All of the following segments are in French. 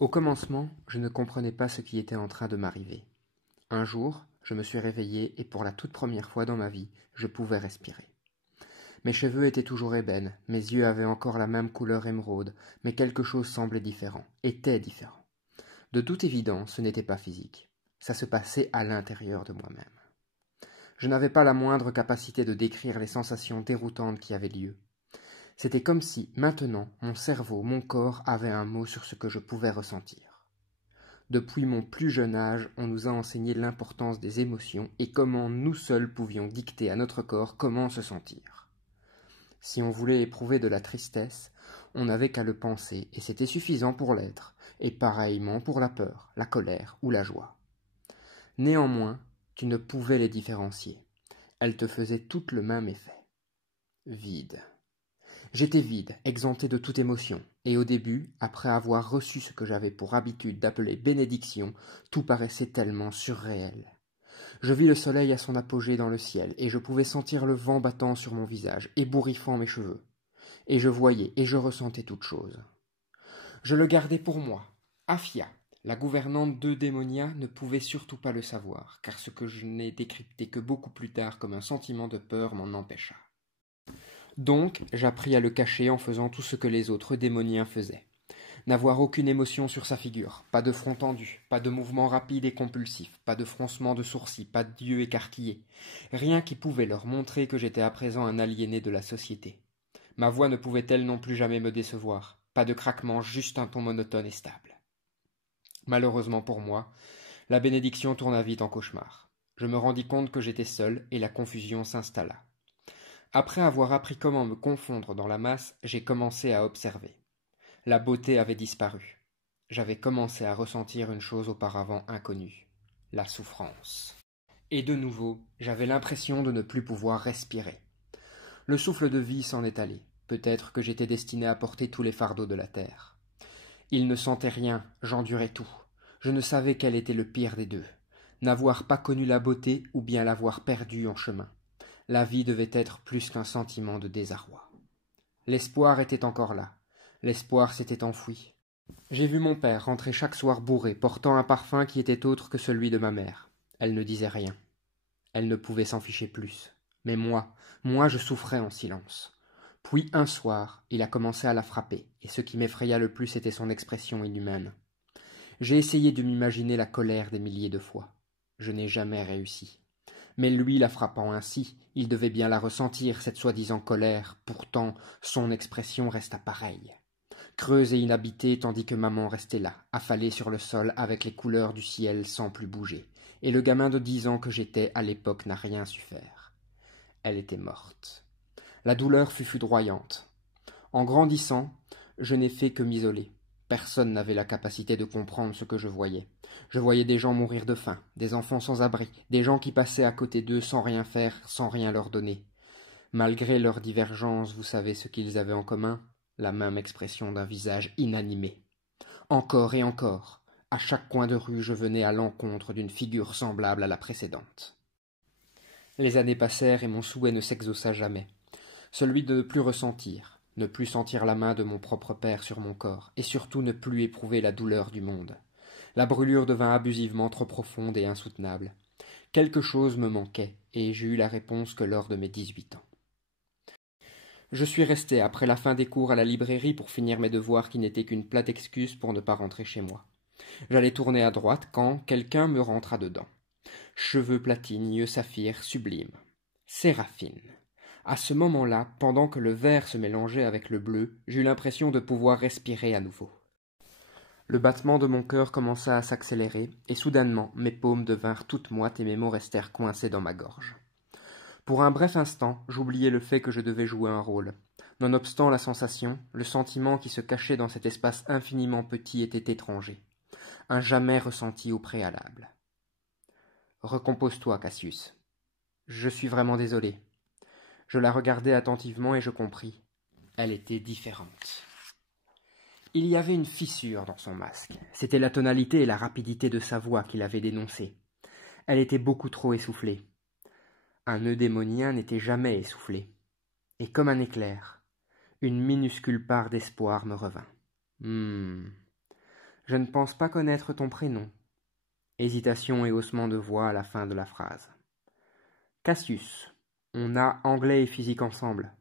Au commencement, je ne comprenais pas ce qui était en train de m'arriver. Un jour, je me suis réveillé et pour la toute première fois dans ma vie, je pouvais respirer. Mes cheveux étaient toujours ébènes, mes yeux avaient encore la même couleur émeraude, mais quelque chose semblait différent, était différent. De toute évidence, ce n'était pas physique. Ça se passait à l'intérieur de moi-même. Je n'avais pas la moindre capacité de décrire les sensations déroutantes qui avaient lieu. C'était comme si, maintenant, mon cerveau, mon corps avaient un mot sur ce que je pouvais ressentir. Depuis mon plus jeune âge, on nous a enseigné l'importance des émotions et comment nous seuls pouvions dicter à notre corps comment se sentir. Si on voulait éprouver de la tristesse, on n'avait qu'à le penser et c'était suffisant pour l'être, et pareillement pour la peur, la colère ou la joie. Néanmoins, tu ne pouvais les différencier. Elles te faisaient toutes le même effet. Vide. J'étais vide, exempté de toute émotion, et au début, après avoir reçu ce que j'avais pour habitude d'appeler bénédiction, tout paraissait tellement surréel. Je vis le soleil à son apogée dans le ciel, et je pouvais sentir le vent battant sur mon visage, ébouriffant mes cheveux. Et je voyais et je ressentais toute chose. Je le gardais pour moi. Afia, la gouvernante d'Eudémonia, ne pouvait surtout pas le savoir, car ce que je n'ai décrypté que beaucoup plus tard comme un sentiment de peur m'en empêcha. Donc, j'appris à le cacher en faisant tout ce que les autres démoniens faisaient. N'avoir aucune émotion sur sa figure, pas de front tendu, pas de mouvement rapide et compulsif, pas de froncement de sourcils, pas d'yeux écarquillés. Rien qui pouvait leur montrer que j'étais à présent un aliéné de la société. Ma voix ne pouvait-elle non plus jamais me décevoir. Pas de craquement, juste un ton monotone et stable. Malheureusement pour moi, la bénédiction tourna vite en cauchemar. Je me rendis compte que j'étais seul et la confusion s'installa. Après avoir appris comment me confondre dans la masse, j'ai commencé à observer. La beauté avait disparu. J'avais commencé à ressentir une chose auparavant inconnue, la souffrance. Et de nouveau, j'avais l'impression de ne plus pouvoir respirer. Le souffle de vie s'en est allé. Peut-être que j'étais destiné à porter tous les fardeaux de la terre. Il ne sentait rien, j'endurais tout. Je ne savais quel était le pire des deux. N'avoir pas connu la beauté ou bien l'avoir perdue en chemin. La vie devait être plus qu'un sentiment de désarroi. L'espoir était encore là. L'espoir s'était enfoui. J'ai vu mon père rentrer chaque soir bourré, portant un parfum qui était autre que celui de ma mère. Elle ne disait rien. Elle ne pouvait s'en ficher plus. Mais moi je souffrais en silence. Puis un soir, il a commencé à la frapper, et ce qui m'effraya le plus était son expression inhumaine. J'ai essayé de m'imaginer la colère des milliers de fois. Je n'ai jamais réussi. Mais lui, la frappant ainsi, il devait bien la ressentir, cette soi-disant colère. Pourtant, son expression resta pareille. Creuse et inhabitée, tandis que maman restait là, affalée sur le sol avec les couleurs du ciel sans plus bouger. Et le gamin de 10 ans que j'étais à l'époque n'a rien su faire. Elle était morte. La douleur fut foudroyante. En grandissant, je n'ai fait que m'isoler. Personne n'avait la capacité de comprendre ce que je voyais. Je voyais des gens mourir de faim, des enfants sans abri, des gens qui passaient à côté d'eux sans rien faire, sans rien leur donner. Malgré leurs divergences, vous savez ce qu'ils avaient en commun? La même expression d'un visage inanimé. Encore et encore, à chaque coin de rue, je venais à l'encontre d'une figure semblable à la précédente. Les années passèrent et mon souhait ne s'exauça jamais. Celui de ne plus ressentir, ne plus sentir la main de mon propre père sur mon corps, et surtout ne plus éprouver la douleur du monde. La brûlure devint abusivement trop profonde et insoutenable. Quelque chose me manquait, et j'ai eu la réponse que lors de mes 18 ans. Je suis resté après la fin des cours à la librairie pour finir mes devoirs qui n'étaient qu'une plate excuse pour ne pas rentrer chez moi. J'allais tourner à droite quand quelqu'un me rentra dedans. Cheveux platine, yeux saphir, sublime. Séraphine. À ce moment-là, pendant que le vert se mélangeait avec le bleu, j'eus l'impression de pouvoir respirer à nouveau. Le battement de mon cœur commença à s'accélérer, et soudainement mes paumes devinrent toutes moites et mes mots restèrent coincés dans ma gorge. Pour un bref instant, j'oubliai le fait que je devais jouer un rôle. Nonobstant la sensation, le sentiment qui se cachait dans cet espace infiniment petit était étranger. Un jamais ressenti au préalable. Recompose-toi, Cassius. Je suis vraiment désolé. Je la regardai attentivement et je compris. Elle était différente. Il y avait une fissure dans son masque. C'était la tonalité et la rapidité de sa voix qui l'avaient dénoncée. Elle était beaucoup trop essoufflée. Un eudémonien n'était jamais essoufflé. Et comme un éclair, une minuscule part d'espoir me revint. Je ne pense pas connaître ton prénom. Hésitation et haussement de voix à la fin de la phrase. Cassius. On a anglais et physique ensemble.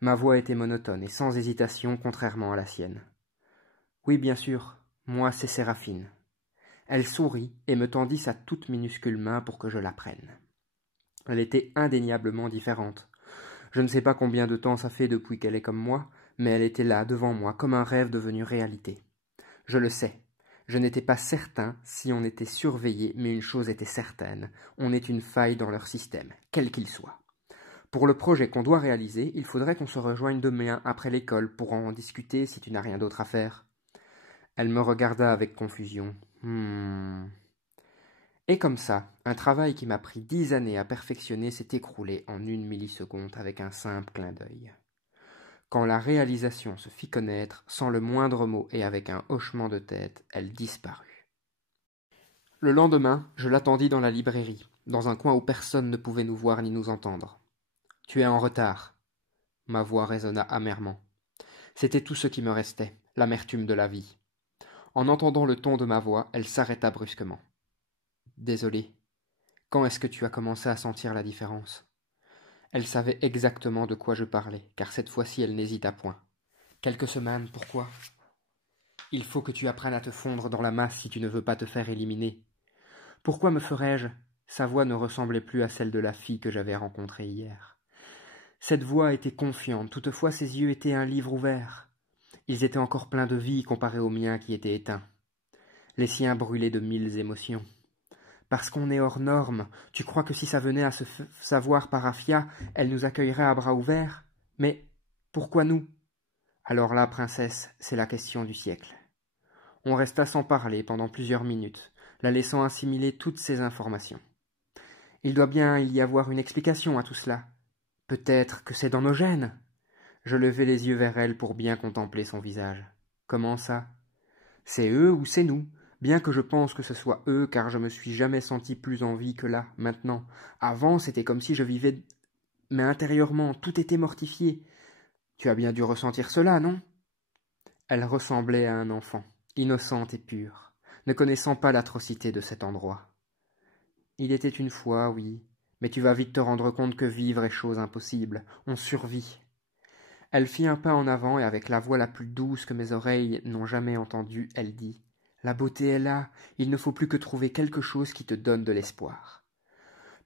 Ma voix était monotone et sans hésitation contrairement à la sienne. Oui, bien sûr, moi c'est Séraphine. Elle sourit et me tendit sa toute minuscule main pour que je la prenne. Elle était indéniablement différente. Je ne sais pas combien de temps ça fait depuis qu'elle est comme moi, mais elle était là, devant moi, comme un rêve devenu réalité. Je le sais. Je n'étais pas certain si on était surveillé, mais une chose était certaine, on est une faille dans leur système, quel qu'il soit. Pour le projet qu'on doit réaliser, il faudrait qu'on se rejoigne demain après l'école pour en discuter si tu n'as rien d'autre à faire. Elle me regarda avec confusion. Et comme ça, un travail qui m'a pris 10 années à perfectionner s'est écroulé en 1 milliseconde avec un simple clin d'œil. Quand la réalisation se fit connaître, sans le moindre mot et avec un hochement de tête, elle disparut. Le lendemain, je l'attendis dans la librairie, dans un coin où personne ne pouvait nous voir ni nous entendre. « Tu es en retard. » Ma voix résonna amèrement. C'était tout ce qui me restait, l'amertume de la vie. En entendant le ton de ma voix, elle s'arrêta brusquement. « Désolé. Quand est-ce que tu as commencé à sentir la différence ?» Elle savait exactement de quoi je parlais, car cette fois-ci elle n'hésita point. « Quelques semaines, pourquoi ? Il faut que tu apprennes à te fondre dans la masse si tu ne veux pas te faire éliminer. Pourquoi me ferais-je ? » Sa voix ne ressemblait plus à celle de la fille que j'avais rencontrée hier. Cette voix était confiante, toutefois ses yeux étaient un livre ouvert. Ils étaient encore pleins de vie comparés aux miens qui étaient éteints. Les siens brûlaient de 1000 émotions. Parce qu'on est hors norme, tu crois que si ça venait à se savoir par Afia, elle nous accueillerait à bras ouverts ? Mais pourquoi nous ? Alors là, princesse, c'est la question du siècle. On resta sans parler pendant plusieurs minutes, la laissant assimiler toutes ces informations. Il doit bien y avoir une explication à tout cela. Peut-être que c'est dans nos gènes. Je levai les yeux vers elle pour bien contempler son visage. Comment ça ? C'est eux ou c'est nous ? Bien que je pense que ce soit eux, car je me suis jamais senti plus en vie que là, maintenant. Avant, c'était comme si je vivais... Mais intérieurement, tout était mortifié. Tu as bien dû ressentir cela, non ? Elle ressemblait à un enfant, innocente et pure, ne connaissant pas l'atrocité de cet endroit. Il était une fois, oui, mais tu vas vite te rendre compte que vivre est chose impossible, on survit. Elle fit un pas en avant et avec la voix la plus douce que mes oreilles n'ont jamais entendue, elle dit « La beauté est là, il ne faut plus que trouver quelque chose qui te donne de l'espoir. »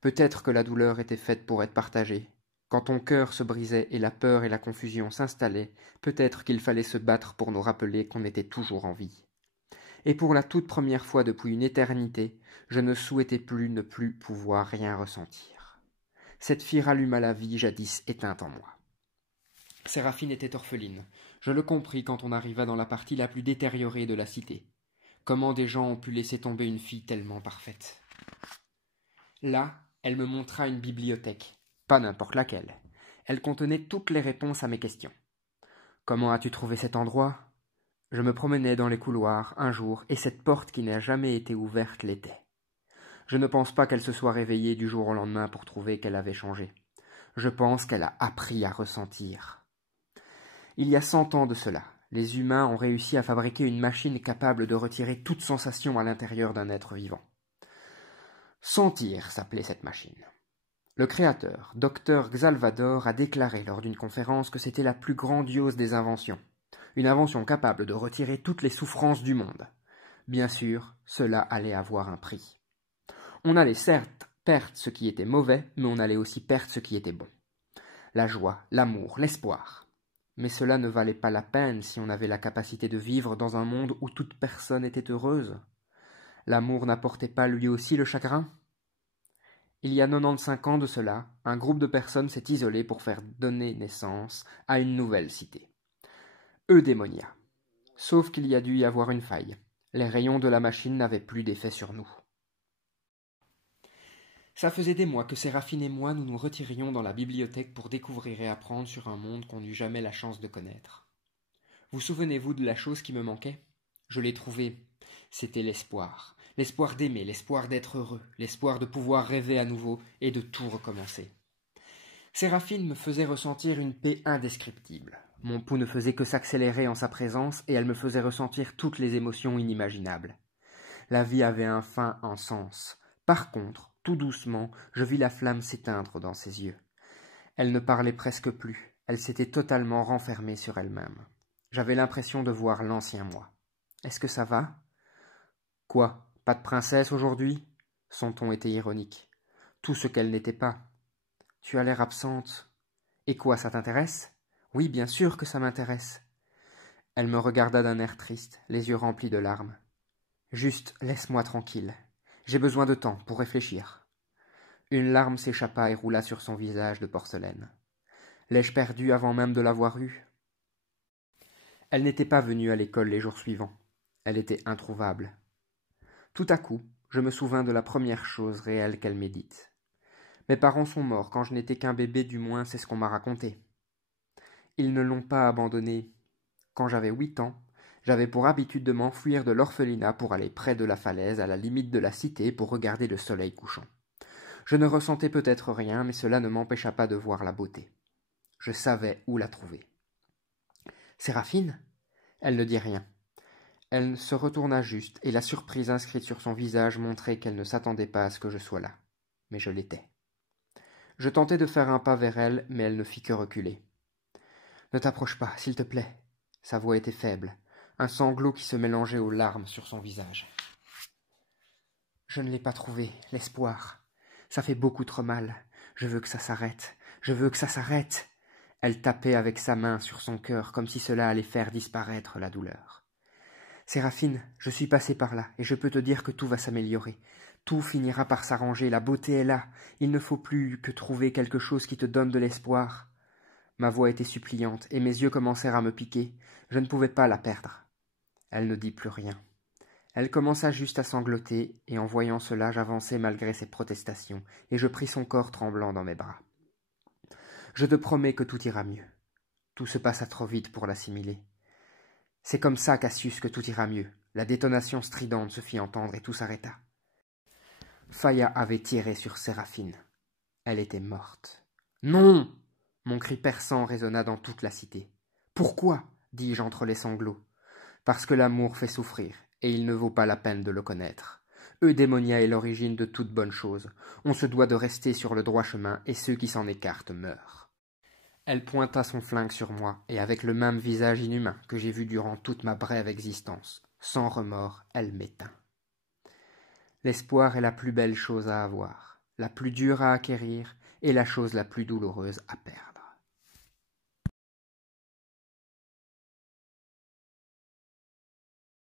Peut-être que la douleur était faite pour être partagée. Quand ton cœur se brisait et la peur et la confusion s'installaient, peut-être qu'il fallait se battre pour nous rappeler qu'on était toujours en vie. Et pour la toute première fois depuis une éternité, je ne souhaitais plus ne plus pouvoir rien ressentir. Cette fille ralluma la vie jadis éteinte en moi. Séraphine était orpheline. Je le compris quand on arriva dans la partie la plus détériorée de la cité. Comment des gens ont pu laisser tomber une fille tellement parfaite ? Là, elle me montra une bibliothèque, pas n'importe laquelle. Elle contenait toutes les réponses à mes questions. Comment as-tu trouvé cet endroit ? Je me promenais dans les couloirs un jour et cette porte qui n'a jamais été ouverte l'était. Je ne pense pas qu'elle se soit réveillée du jour au lendemain pour trouver qu'elle avait changé. Je pense qu'elle a appris à ressentir. Il y a 100 ans de cela, les humains ont réussi à fabriquer une machine capable de retirer toute sensation à l'intérieur d'un être vivant. Sentir s'appelait cette machine. Le créateur, Dr Xalvador, a déclaré lors d'une conférence que c'était la plus grandiose des inventions. Une invention capable de retirer toutes les souffrances du monde. Bien sûr, cela allait avoir un prix. On allait certes perdre ce qui était mauvais, mais on allait aussi perdre ce qui était bon. La joie, l'amour, l'espoir. Mais cela ne valait pas la peine si on avait la capacité de vivre dans un monde où toute personne était heureuse. L'amour n'apportait pas lui aussi le chagrin ? Il y a 95 ans de cela, un groupe de personnes s'est isolé pour faire donner naissance à une nouvelle cité. Eudémonia. Sauf qu'il y a dû y avoir une faille. Les rayons de la machine n'avaient plus d'effet sur nous. Ça faisait des mois que Séraphine et moi nous nous retirions dans la bibliothèque pour découvrir et apprendre sur un monde qu'on n'eut jamais la chance de connaître. Vous souvenez-vous de la chose qui me manquait ? Je l'ai trouvée. C'était l'espoir. L'espoir d'aimer, l'espoir d'être heureux, l'espoir de pouvoir rêver à nouveau et de tout recommencer. Séraphine me faisait ressentir une paix indescriptible. Mon pouls ne faisait que s'accélérer en sa présence et elle me faisait ressentir toutes les émotions inimaginables. La vie avait enfin un sens. Par contre, tout doucement, je vis la flamme s'éteindre dans ses yeux. Elle ne parlait presque plus, elle s'était totalement renfermée sur elle-même. J'avais l'impression de voir l'ancien moi. « Est-ce que ça va ?»« Quoi, pas de princesse aujourd'hui ?» Son ton était ironique. Tout ce qu'elle n'était pas. « Tu as l'air absente. »« Et quoi, ça t'intéresse ?»« Oui, bien sûr que ça m'intéresse. » Elle me regarda d'un air triste, les yeux remplis de larmes. « Juste, laisse-moi tranquille. J'ai besoin de temps pour réfléchir. » Une larme s'échappa et roula sur son visage de porcelaine. L'ai-je perdue avant même de l'avoir eue? Elle n'était pas venue à l'école les jours suivants. Elle était introuvable. Tout à coup, je me souvins de la première chose réelle qu'elle m'ait dite. Mes parents sont morts quand je n'étais qu'un bébé, du moins c'est ce qu'on m'a raconté. Ils ne l'ont pas abandonné. Quand j'avais 8 ans, j'avais pour habitude de m'enfuir de l'orphelinat pour aller près de la falaise, à la limite de la cité, pour regarder le soleil couchant. Je ne ressentais peut-être rien, mais cela ne m'empêcha pas de voir la beauté. Je savais où la trouver. « Séraphine ?» Elle ne dit rien. Elle se retourna juste, et la surprise inscrite sur son visage montrait qu'elle ne s'attendait pas à ce que je sois là. Mais je l'étais. Je tentai de faire un pas vers elle, mais elle ne fit que reculer. « Ne t'approche pas, s'il te plaît. » Sa voix était faible, un sanglot qui se mélangeait aux larmes sur son visage. « Je ne l'ai pas trouvé, l'espoir. Ça fait beaucoup trop mal. Je veux que ça s'arrête. Je veux que ça s'arrête. » Elle tapait avec sa main sur son cœur, comme si cela allait faire disparaître la douleur. « Séraphine, je suis passée par là, et je peux te dire que tout va s'améliorer. Tout finira par s'arranger, la beauté est là. Il ne faut plus que trouver quelque chose qui te donne de l'espoir. » Ma voix était suppliante, et mes yeux commencèrent à me piquer. Je ne pouvais pas la perdre. Elle ne dit plus rien. Elle commença juste à sangloter, et en voyant cela, j'avançai malgré ses protestations, et je pris son corps tremblant dans mes bras. « Je te promets que tout ira mieux. » Tout se passa trop vite pour l'assimiler. « C'est comme ça, Cassius, que tout ira mieux. » La détonation stridente se fit entendre et tout s'arrêta. Faïa avait tiré sur Séraphine. Elle était morte. « Non !» Mon cri perçant résonna dans toute la cité. « Pourquoi ?» dis-je entre les sanglots. « Parce que l'amour fait souffrir, et il ne vaut pas la peine de le connaître. Eudémonia est l'origine de toute bonne chose. On se doit de rester sur le droit chemin, et ceux qui s'en écartent meurent. » Elle pointa son flingue sur moi, et avec le même visage inhumain que j'ai vu durant toute ma brève existence, sans remords, elle m'éteint. L'espoir est la plus belle chose à avoir, la plus dure à acquérir, et la chose la plus douloureuse à perdre.